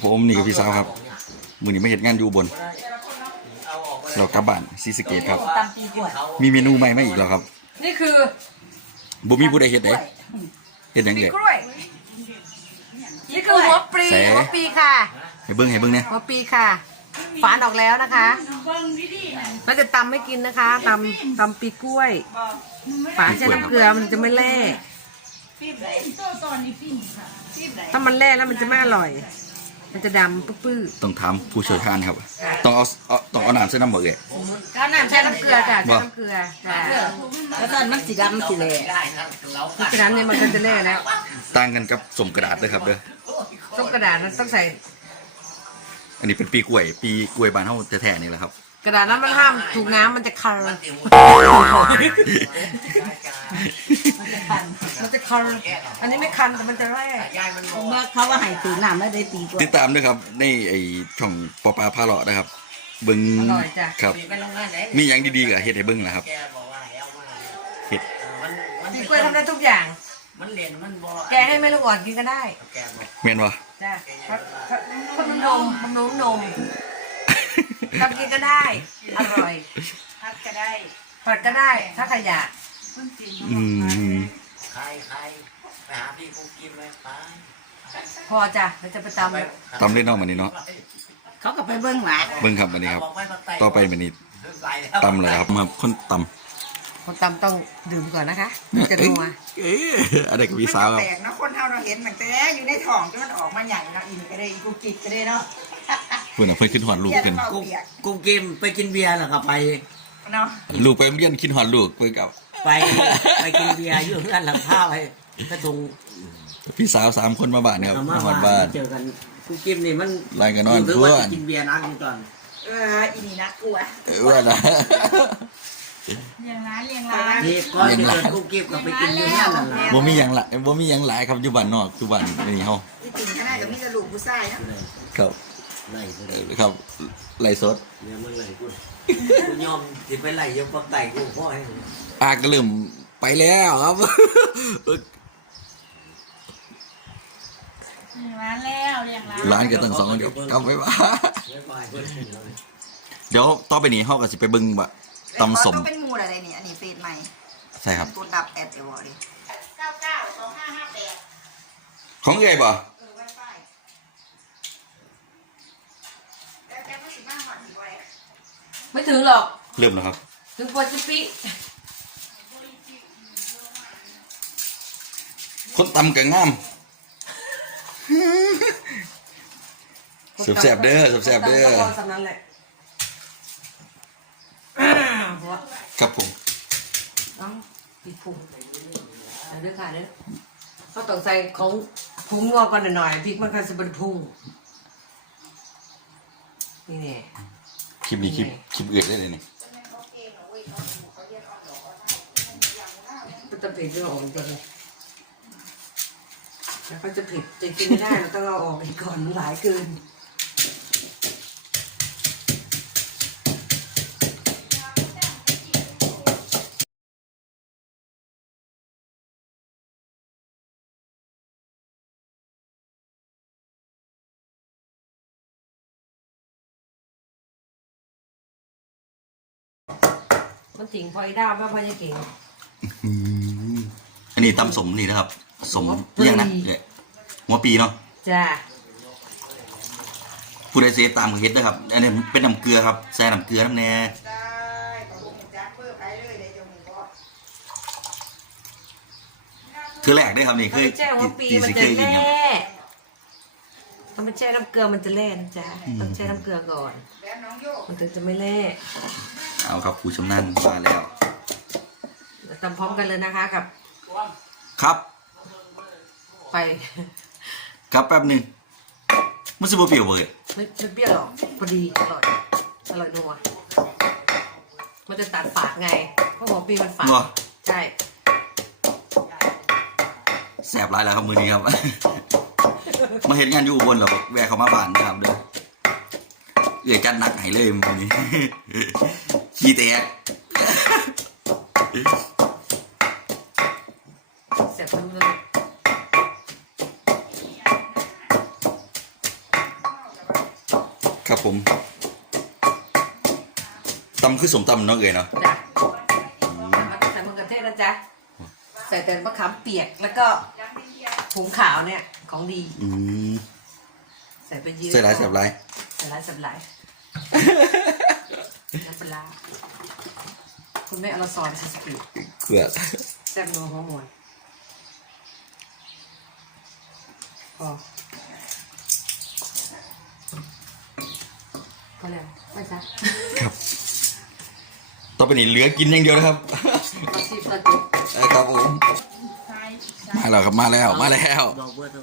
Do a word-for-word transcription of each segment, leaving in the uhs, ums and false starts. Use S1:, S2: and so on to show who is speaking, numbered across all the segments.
S1: ผมนี่กับพี่สาวครับมือนี้ไม่เห็นงานอยู่บนเรากลับบ้านซีสเกตครับ
S2: ตำปีกล้วย
S1: มีเมนูใหม่มาอีกแล้วครับ
S2: นี่คือ
S1: บ่มีผู้ใดเฮ็ดได้เฮ็ดหยังไง
S2: ปีกล้วยนี่คือหัวปลีหัวปีค่ะ
S1: ให้เบิ่งให้เบิ่งเนี่ย
S2: หัวปีค่ะฝานออกแล้วนะคะเราจะตำไม่กินนะคะตำตำปีกล้วยฝานใช้น้ำเกลือมันจะไม่แล่ถ้ามันแล่แล้วมันจะไม่อร่อยมันจะดำปื้อ
S1: ต้องถามผู้เชี่ยวชาญครับต้องเอาต้องเอาน้ำใส่น้ำบ่เอ่ย
S2: ก็น้ำใช้น้ำเกลือจ้ะใช้น้ำเกลือจ้ะ
S3: แล้วตอนมันสีดำสีแดง
S2: เพราะฉะนั้นเนี่ยมันก็จะแล่แล้ว
S1: ต่างกันกับสมกระดาษเลยครับเด้อ
S2: ส้มกระดาษนั้นต้องใส่
S1: อันนี้เป็นปีกล้วยปีกล้วยบ้านเฮาแท้ๆนี่แหละครับ
S2: กระดาษนั้นมันห้ามถูกน้ำมันจะคันมันจะคันอันนี้ไม่คันแต่มันจะแร่
S3: เมื่อเขาว่าให้ถือน้ำแล้วได้ปีกว่า
S1: ติดตามด้วยครับในไอ้ช่องปอปลาพาเลาะนะครับเบิ้งครับมีอย่างดีๆกับเฮ็ดให้เบิ้งนะครับเฮ็ด
S2: ปีกล้วยทำได้ทุกอย่างแกให้แม่ลูกอ่อนกินก็ได้
S1: แม่นบ่
S2: จ้ะคนนมนมนมทำกินก็ได้อร่อยผัดก็ได้ผัดก็ได้ถ้าใครอยาก
S1: อืม
S4: ใครใครไปหาพี่กูกินเลยไป
S2: พอจ้ะเราจะไปตำ
S1: ตำเล่นน้องมันนี่เนาะ
S3: เขาก็ไปเบิ้งหมา
S1: เบิ้งครับวันนี้ครับต่อไปมันนี่ตำเลยครับมาคนต
S2: ำคนตำต้องดื่มก่อนนะคะจะนัว
S1: เอ๊ะอะไรกับพี่สาวครับ
S3: แตกนะคนเท่าเราเห็นมันแต่อยู่ในท้องจนมันออกมาใหญ่เนาะอินก็ได้กูกินก็ได้เนาะ
S1: เพื่อนเพื่อนขึ้นหอดลูกขึ้น
S4: กูกินไปกินเบียร์เหรอครับไป
S3: เนาะ
S1: ลูกไปเรียนขึ้นหอดลูกเพื่อนกับ
S4: ไปไปกินเบียร์อยู่เพื่อนหลังข้าวไปกระทง
S1: พี่สาวสามคนมาบ้านครับมาบ้าน
S4: เจอกันกูกินนี่มัน
S1: รายกันนอนเพื่อน
S4: กินเบียร์นักก่อน
S3: เอออีนี่นักกลัว
S1: เออว่านะ
S2: เลี้ยงร้านเลี้ยงร้าน
S4: นี่ก้อนที่เกิดกูกินกับไปกินอยู่นั่นแหละ
S1: บ่มีอย่างหลายบ่มีอย่างหลายครับอยู่บ้านนอกอยู่บ้านนี่เฮา
S3: ที่จริงก็น่าจะมีกระดูกผู้ชายนะครับ
S4: ไล่
S1: ครับไล่สด
S4: เนี่ยมึงไล่กูกูยอมที่ไปไล่ยกปักไก่กูพ่อให้
S1: อาก็เริ่มไปแล้วครับ
S2: ร้านแล้วเรียงร้าน
S1: ร้านก็ตั้งสองเดี๋ยวกลับไปบ้าเดี๋ยวต่อไปนี้เฮาก็สิไปเบิ่งว่าตำสม
S3: เป็นมูอะไรนี่อันนี้เฟซใหม่
S1: ใช่ครับ
S3: ตัวดับแอดเอวดิเก้าเก้าสองห้าห้าแปด
S1: ของเอ๋ยป่ะ
S2: ไม่ถึงหรอก
S1: เริ่มแล้วครับ
S2: ถึงปจิปิ
S1: คนตำกังงามสุดแซ่บเด้อสุดแซ่บเด้อครับผม
S2: ต้องปิดพุงเด้อค่ะเด้อเขาต้องใส่ของพุงงอกันหน่อยพริกมันก็จะเป็นพุงนี่แน่
S1: คลิปนี้คลิปคลิปเอือดได้เลยนี่
S2: มันจะเผ็ดจะออกจะเลยแล้วก็จะเผ็ดจะกินไม่ได้เราต้องเอาออกอีกก่อนมันหลายเกินมันถิงพอยด้าบ้างพอยเก่ง
S1: อันนี้ตำสมนี่นะครับสมยังนะหัวปีเนาะ
S2: จ้า
S1: ผู้ใดเซฟตามเฮ็ดนะครับอันนี้เป็นน้ำเกลือครับใส่น้ำเกลือน้ำแน่คือแรกได้ครับนี่เคย
S2: แช่หัวปีมันจะแล่ต้องไปแช่น้ำเกลือมันจะแล่นะจ๊ะต้องแช่น้ำเกลือก่อนมันถึงจะไม่แล่
S1: เอาครับผู้ชำนาญมาแล้ว
S2: ตำพร้อมกันเลยนะคะกับ
S1: ครับ
S2: ไป
S1: ครับแป๊บนึงมันจะบ่เปรี้ยวเลย
S2: ไม่ไม่เปรี้ยวหรอกพอดีอร่อยอร่อยนัวมันจะตัดฝาดไงเพราะหัวปีมันฝาดใช่
S1: แสบร้ายแล้วครับมือนี้ครับมาเห็นงานอยู่บนหรอแวะเขามาบ้านนะครับเด้อเอื้อจัดหนักให้เลยมือนี้ขี้แตก
S2: เสร็จแล้วเลย
S1: ผมตำคือสมตำเนาะเอ๋ยเนาะ
S2: จ้ะใส่มะเขือเทศนะจ๊ะใส่แต่มะขามเปียกแล้วก็ผงขาวเนี่ยของดี
S1: อืม
S2: ใส่ไปเยอะ
S1: ใส่หลายใส่หลาย
S2: ใส่หลายใส่หลายน้ำปลาคุณแม่เอาละซอยใส่สปีด
S1: เกลือ
S2: แซ่บนัวหัวหมวนพอพอแล้วไม่ซะ
S1: ครับต่อไปนี้เหลือกินอย่างเดียวนะครับ
S2: เราซีเปิดจุ๊บ
S1: เอ้ยครับผมมาแล้วครับมาแล้วมาแล้ว
S4: ดอกบัวต้อง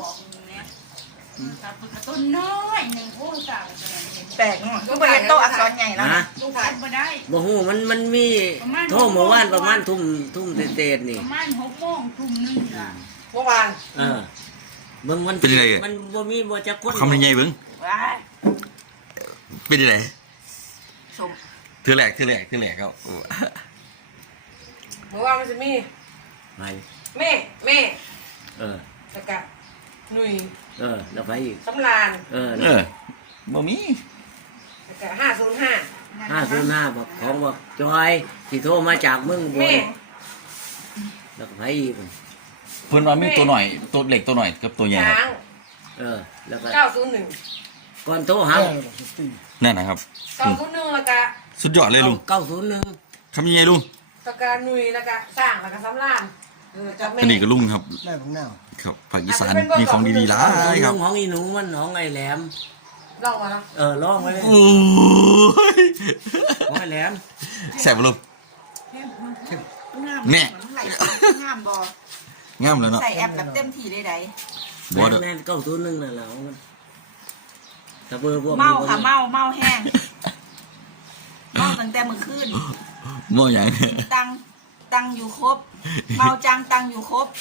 S5: ต้นน้อยหนึ่งโอ้ยต่าง
S3: แปลกเนาะลูกเรียนโตอักษรใหญ่แล้ว
S4: นะ
S5: ลูกค้าไม่ได้
S4: บ่ฮู้มันมันมีโทรเมื่อวานประมาณทุ่มทุ่มเศษๆนี่
S5: ประมาณหกโมงทุ่มหนึงอ่ะ
S2: เมื่อวาน
S4: เออเบิ่งมัน
S1: เป็นยังไงเอ่ย
S4: มันบ่มีบ่จักคน
S1: คำยังไงเบิ้ง
S5: ว้าย
S1: เป็นยังไง
S2: ชม
S1: เทือแหลกเทือแหลกเทือแหลกครับโอ้
S2: เมื่อวานมันจะมี
S4: ไป
S2: แม่แม่
S4: เออ
S2: แล้วก็หนุ่ย
S4: เออแล้วไปอีก
S2: สำราน
S4: เออ
S1: เออบ่มี
S2: แล้วก็ห้าศูนย์ห้า
S4: ห้าศูนย์ห้าบอกของบอกจอยที่โทรมาจากมึงบ่
S2: แม่
S4: แล้วก็ไปอีก
S1: เพิ่นว่ามีตัวหน่อยตัวเล็กตัวหน่อยกับตัวใหญ่ครับ
S2: ช้าง
S4: เออ แล้วก็
S2: เก้าศูนย์หนึ่ง
S4: ก่อนโทรหา
S1: นั่นนะครับ
S2: เก้าศูนย์หนึ่งแล้วก็
S1: สุดยอดเลยลุง
S4: เก้าศูนย์หนึ่ง
S1: คำยังไงลุง
S2: แล้วก็หนุ่ยแล้วก็สร้างแล้วก็สำรานแล้วก็แม่
S1: อันนี้ก็ลุงครับ
S6: ได้ของแนว
S1: ครับภาคอีสานมีของดีๆหลายครับ
S4: ของอีหนูมันของไอ้แหลม
S2: ลองมาแล้ว
S4: เออลองไว้เลย
S1: โอ้ย
S4: ของไอ้แหลม
S1: แซ่บบ่ลุง
S3: งาม
S1: แม่
S3: ไหลงามบ่
S1: งามแล้วเนาะ
S3: ใส่แอปแบบเต็มที่เลยได
S1: บ่เด้อ
S4: แม่นเก้าศูนย์หนึ่งนั่นแหละของมันถ้าเบอร์พวก
S3: เมาค่ะเมาเมาแห้งเมาตั้งแต่เมื่อคืน
S1: บ่หยัง
S3: ตังตังอยู่ครบ เมาจังตังอยู่ครบ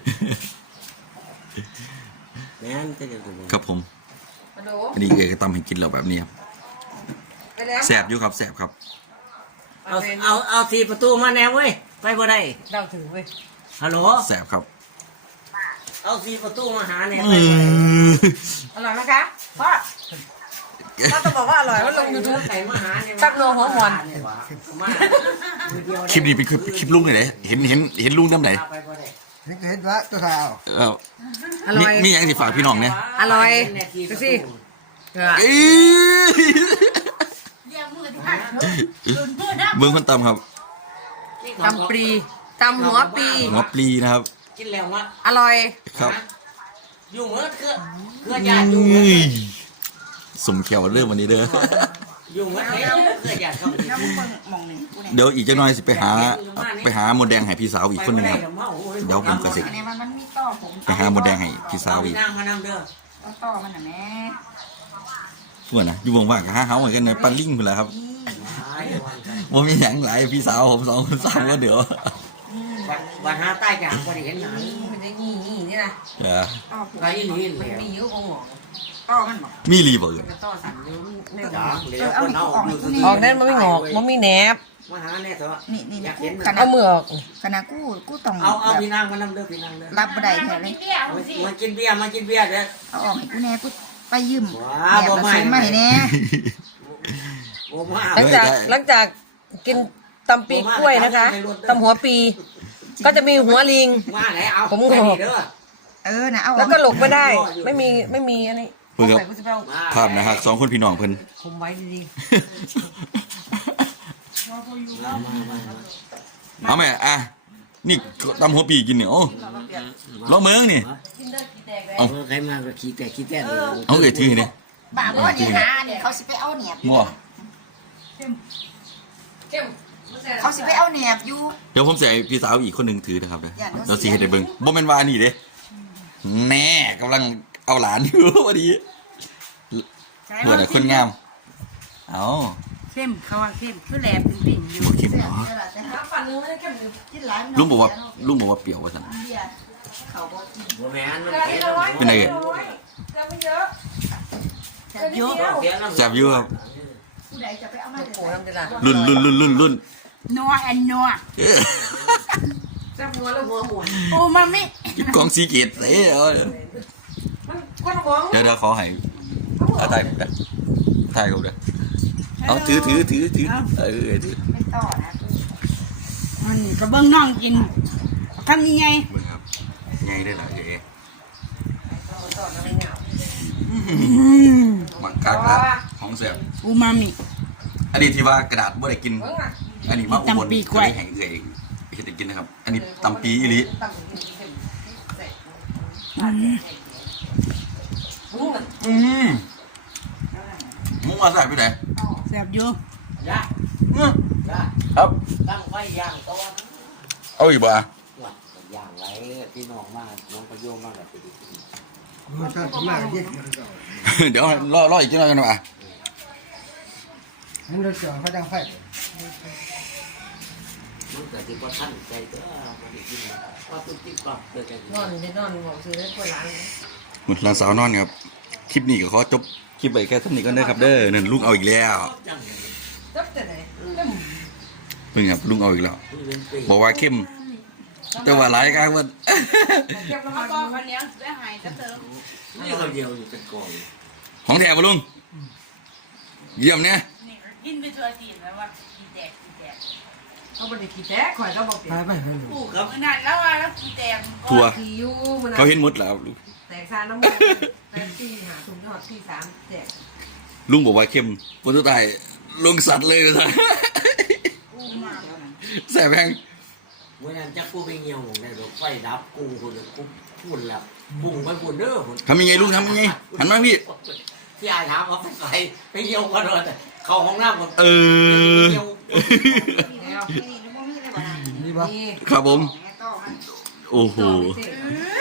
S4: แม่นก็จะถูก
S1: ครับผม
S2: มาดู
S1: อันนี้เอ๋ยก็ตำให้กินแล้วแบบนี้ครับ
S2: ไปแล้ว
S1: แซ่บอยู่ครับแซ่บครับ
S4: เอาเอาเอาทีประตูมาแนวเว้ยไปบ่ได้
S2: เราถือเว้ย
S4: ฮัลโหล
S1: แซ่บครับ
S4: เอาทีประตูมาหาแนว
S1: อื
S4: ไปบ่ได้
S1: ม
S2: อร่อยไหมคะพ่อพ่อต้องบอกว่าอร่อยว่าลงยูทูบ
S4: ไก่มาหาเนี่ย
S2: ตับโลหัวหมอน
S4: มามือเดียว
S1: คลิปนี้เป็นคลิปคลิปลุงเลยเด้เห็นเห็นเห็นลุงน้ำไหน
S4: ไปบ่ได้
S6: นี่ก็เห็นว่าตัวสาว
S1: เอ้า
S2: อร่อย
S1: มีมีอย่างสิฝากพี่น้องเนี่ย
S2: อร่อยดูสิ
S1: เอ้ย
S5: เรียกมือที่พันโดนมือนะ
S1: เบิ้งคนตำครับ
S2: ตำปรีตำหัวปี
S1: หัวปลีนะครับ
S4: กินแล้ววะ
S2: อร่อย
S1: ครับ
S4: อยู่เหมือนเครือเครือญาติอยู่เหมื
S1: อุ้
S4: อน
S1: ยสมแขวเริ่มวันนี้เด้อ
S4: อยู่เหมือนเครือญาติเขา
S3: แล้วมึงเบิ่งมองหนึ่งกูเนี่ย
S1: เดี๋ยวอีกจักหน่อยสิไปหาไปหาหมดแดงให้พี่สาวอีกคนหนึงครับ เดี๋ยวผมก็สิ
S3: อันนี้มันมันมีต่อผม
S1: ไปหาหมดแดงให้พี่สาวอีก
S4: นั่งมานำเด้อ
S3: เอาต่อมันน่ะแม่
S1: พวกน่ะอยู่วงว่างๆก็หาเฮาเหมือนกันในปันลิงพุ่นแหละครับบ่มีหยังหลายพี่สาวผมสองคนสามก็เดี๋ยว
S4: วันวันหาใต้จากบ่ได้เห็นหนัง
S2: มันจะงี้งี้นี่นะ
S1: เออ
S3: ต่อผม
S4: ไก่หนี
S2: มัน
S4: แล้ว
S2: มีอยู่กงหง
S3: ต่อมันบอก
S1: มีรีบ่เอ่ย
S2: มันต่อสั่นอยู่ไม่หง
S4: จ้า
S2: อก
S4: เหลือคนเอาอยู่
S2: ออกนั้นมันไม่งอกมันไม่แหนบ
S4: มาหาแน่เถอะ
S3: นี่นี่
S4: อยา
S3: นี่
S4: กเห็น
S3: ขนา
S2: เอา
S3: ด
S2: มือออก
S3: ขนาดกูกูต้อง
S4: เอาเอา
S3: แบบ
S4: พี่นางมานำเด้อพี่นางเด้อ
S3: รับบ่ได้แถวเลย
S5: เบี้ยเอาสิ
S4: มากินเบียร์มากินเบียร์เด้อ
S3: เอาออกให้กูแน่กูไปยืม
S4: ว้า
S3: แบบ
S4: บ่
S3: ละ
S4: ไม่
S3: ซื้อมาให้แน่
S4: โอ้มา
S2: หลังจากหลังจากกินตำปีกล้วยนะคะตำหัวปี ก็จะมีหัวลิง
S4: มาไหนเอา
S2: ผมงอก
S4: เด้อ
S3: เออนะเอาอ
S2: แล้
S3: อ
S2: ว
S3: ก
S2: ก็หลบไม่ได้ ไม่มีไม่มีอันนี้
S1: เพิ่นครับ
S2: ใส่กูจะไปเอา
S1: ภาพนะครับสองคนพี่น้องเพิ่น
S2: คุมไว้ดี
S1: เอาแม่อ่ะนี่ตำหัวปีกินเนี่ยโอ้ลองเมืองนี่
S2: ๆกินได้กี่แตกเลย
S4: เออใครมาก็ขี้แต่ขี้แต่เลย
S1: เอาเอ่ยถือเนี่ย
S3: บ้าบ่นี่หาเนี่ยเขาสิไปเอาแหนบอยู่
S1: งัว
S2: เข้ม
S3: เขาสิไปเอาแหนบอยู่
S1: เดี๋ยวผมใส่พี่สาวอีกคนหนึ่งถือนะครับเด้อ
S3: อย่าเดี๋ยว
S1: เราสิเฮ็ดให้เบิ่งบ่แม่นว่านี่เด้แน่กำลังเอาหลานอยู่พอดีเมื่อแต่คนงาม เอา
S5: เข้มเขาว่าเข้มคือแหลมเป็นปิ่นอยู่
S1: บ่เข้มเนาะ
S2: น้ำปั่นนึงไม่ได้เข้มอยู่
S3: กินหลาย
S1: ลุงบอกว่าลุงบอกว่าเปรี้ยวว่าซั่น
S3: เบียร์เขาบ่กิน
S4: บ่แม่นมัน
S2: เกลือ
S4: เผ็
S2: นิ
S4: ด
S2: ดน้อย
S1: เป็นไงเอ่ย
S2: เกลือไม่เยอะเกลือนิดเดียว
S4: เผ็ด
S1: แซ่บอยู่ครับ
S3: ผู้ใดจะไปเอามา
S2: โอ้โหทำได้ละ
S1: รุ่นรุ่นรุ่นรุ่นรุ่น
S5: นัวแอนนัว
S1: เอ้ย
S2: แซ่บหัวแล้วหัวหมุน
S5: โอ้มามิ
S1: หยิบกองสีเกตเอ้ยเอา
S2: มันก้นหวง
S1: เดี๋ยวเดี๋ยวขอให้อาตายถ่ายเขาเด้อเอาถือถือถือถือเออถือ
S3: ไม่ต่อนะ
S5: มันกระเบื้องน้องกินทำยังไง
S1: เบิ่งครับไงได้ล่ะเอ๋
S2: ต่อแล้วไม่เหงา
S1: หมักคักละของแซ่บ
S5: อูมามิ
S1: อันนี้ที่ว่ากระดาษบ่ได้กิน
S2: เบิ่งอ่ะ
S1: อันนี้มาอุบล
S5: ตำปีกล้วย
S1: แห่งเอื่อยเฮ็ดให้กินนะครับ อันนี้ตำปีอีหลี
S2: ตำกินเข็มเสร็จ
S5: อืม
S2: บุ้ง
S1: อืมมึงว่าใส่ไปไหน
S5: แซ่บอยู่
S1: อืมครับ
S4: ตั้งไว้ย่างต้น
S1: เอาอีกบ่
S4: ว่ะย่างไว้พี่น้องมาน้องประโยชน์มากเลยไปดู
S1: เดี๋ยวรอรออีกจังหน่อยกันว่ะ
S4: มันเกิดที่ว่าท่านใจก็มาได้กินว่าตุ๊กติ๊กก่อนเกิดกัน
S2: นอนจะนอนหัวซื้อได้กว่าร้านเลย
S1: เหมือนร้านสาวนอนครับ คลิปนี้ก็ขอจบคลิปไปแค่เท่านี้ก่อนเด้อครับเด้อนั่นลุงเอาอีกแล้ว
S2: จับแต่ไหน
S1: เพิ่งครับลุงเอาอีกแล้ว
S4: บบ อ
S1: อก กว่าเข้มแต่ว่าหลายครั้งว่า
S2: เก็บแล้ว
S5: เอา
S2: มา
S5: ต่อคนนี้ได้หายจะเติม
S4: นี่เราเดียวอยู่เป็นกอง
S1: ของแท้ป่ะลุงเยี่ยมเนี่ย
S5: นี่กินไปตัวจีนแล้วว่ากีแตกกีแตก
S2: เขาบริกีแจ๊ข่อยก็บอกเป็น
S5: กูครับนั่นแล้วว่าแล้วกีแตก
S1: ทัว
S2: ทียูมัน
S1: เขาเห็นหมดแล้วลุง
S2: แตกซาน้ำมันแตกที่หาถุงยอดที่สามแตก
S1: ลุงบอกว่าเข้มผลสุดท้ายลงสัตว์เลยซะ
S5: อูมา
S1: แสบแพง
S4: เมื่อนั้นจะกูไปเงียวในรถไฟดับกูคนเดียวกูพูดแล้วบุ้งไปบุ้งเด้อ
S1: ทำยังไงลุงทำยังไงหันมาพี่
S4: ที่อาถามว่าไปใส่ไปเงียวกันเลยเข้าห้องน้ำกัน
S1: เออ
S4: เงียว
S2: แล้ว
S3: นี่นี่บ่มีเลยบ่นะ
S2: นี่
S1: ครับผม
S3: แม่ต่อมัน
S1: โอ้โห
S2: ต่อไปสิ
S5: อืม